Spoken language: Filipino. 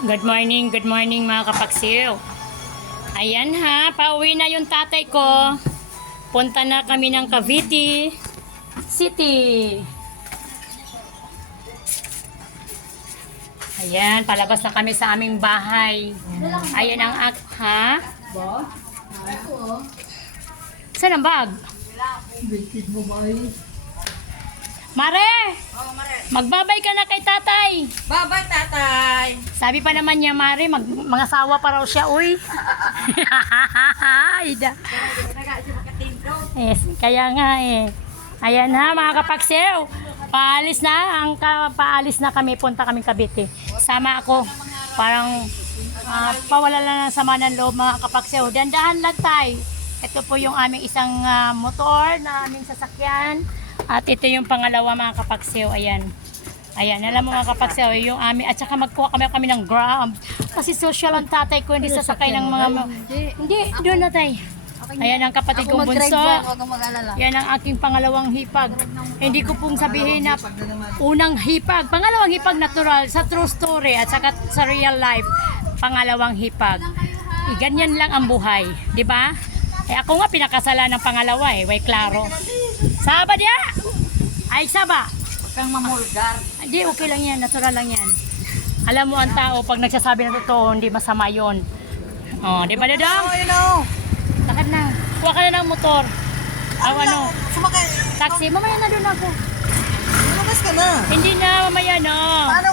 Good morning, good morning mga kapaksiw. Ayan ha, pauwi na yung tatay ko. Punta na kami ng Cavite City. Ayan, palabas na kami sa aming bahay. Ayan ang ak... Ha? Saan ang bag? Mare! Magbabay ka na kay tatay. Babay. Sabi pa naman niya, Mare, mag, mga sawa pa raw siya, uy. Ida. Yes, kaya nga eh. Ayan ha, mga kapaksew. Paalis na, ang ka, paalis na kami, punta kami Cavite. Sama ako. Parang ah, pawala lang ng sama ng loob, mga kapaksew. Dandahan lang tayo. Ito po yung aming isang ah, motor na aming sasakyan. At ito yung pangalawa, mga kapaksew. Ayan. Ayan, alam mo mga kapagsaw, yung amin, at saka magkuha kami kami ng grab. Kasi social ang tatay ko, hindi sasakay ng mga... Hindi, doon na tayo. Ayan ang kapatid kong bunso. Yan ang aking pangalawang hipag. Hindi ko pong sabihin na unang hipag. Pangalawang hipag natural sa true story at saka sa real life. Pangalawang hipag. Eh, ganyan lang ang buhay. di ba? Eh ako nga pinakasala ng pangalawa eh. Way klaro. Saba dia! Ay, saba! Kang mamulgar. Hindi, okay lang yan. Natural lang yan. Alam mo ang tao, pag nagsasabi ng totoo, hindi masama yon. Oh, di ba, Dadang? Oh, you know. Lakad na. Kuha ka na ng motor. Aw, ano? Sumakay. Taxi. Mamaya na doon ako. Lumabas ka na. Hindi na, mamaya na. Paano